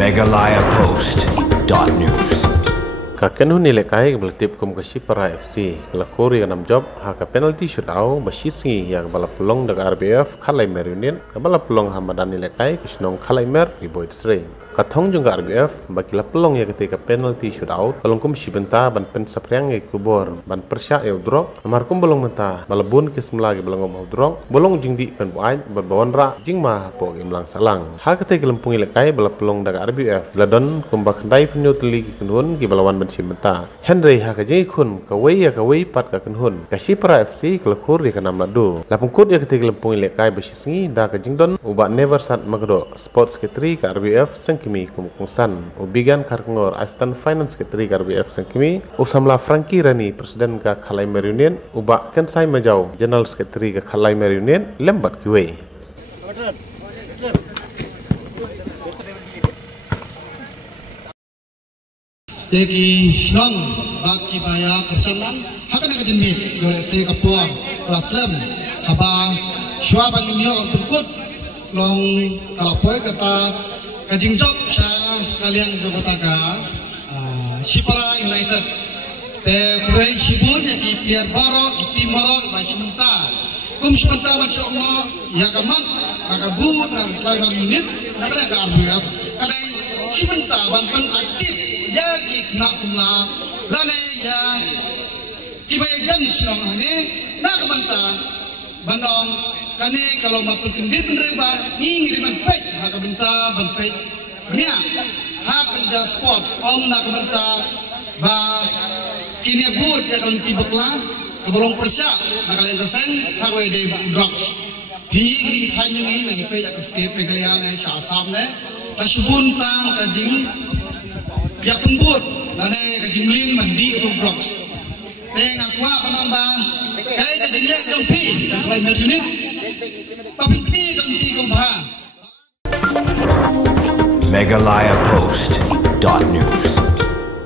megalayapost.news. Kaken hu nilai kai ke belatip kum kasi para FC kelakuri ke 6 job haka penalty shootout basisngi yang bala pelong daga RBF Khalai Mer Union bala pelong hamadan nilai kai kisnong Khalai Mer di Boyd Sring katong juga RBF bagi la pelong ya ketika penalty shootout pelong kum sibenta ban pen sapriang e kubor ban persya e udrok amar kum bolong menta bala bun kis melagi bolong udrok bolong jingdi pen buai berbawon ra jingma po imlang salang ha ketika lempung nilai kai bala pelong daga RBF ladon kum bakandai penyu teli kinun ki balawan simenta Henry ha kaji kun kawai pat ka kunhun kasi para FC kelakur di kanam ladu lapung kut ya ketika lempung ilek kai besisngi da ka jingdon uba never sat magdo sports ketri ka RBF sengkimi kumukungsan ubigan karngor Aston Finance ketri ka RBF sengkimi usamla Frankie Rani presiden ka Khalai Mer Union uba kensai majau general sekretari ka Khalai Mer Union lembat kiwe Jadi senang bagi baya kesenang hakan nak jenbit golek se kapuang kelas lem haba syua bang inyo berkut long kalapoi kata kajing job sya kalian jabataga Sipara United te kuai sibun ya ki player baro ki tim baro ba simenta kum simenta masyaallah ya kamat maka bu dalam Sulaiman unit kada ka RBF kada simenta ban aktif ya nak semula lane ya kibayan siang ini nak banta bandong kani kalau mapun kendit menerima ni ngiriman pek hak banta ban pek nya hak kerja sport om nak banta ba kini bud ya kalau tibuklah kebolong persya nak kalian kesen hak wede drugs hi ni tanyungi lagi pek ya ke state pegalian ya syasam ne tasubun tang kajing ya pembut lane kajimlin mandi itu blocks teng aqua penambah kai kajimlin jompi Khalai Mer Union tapi pi ganti kumbha megalayapost.news.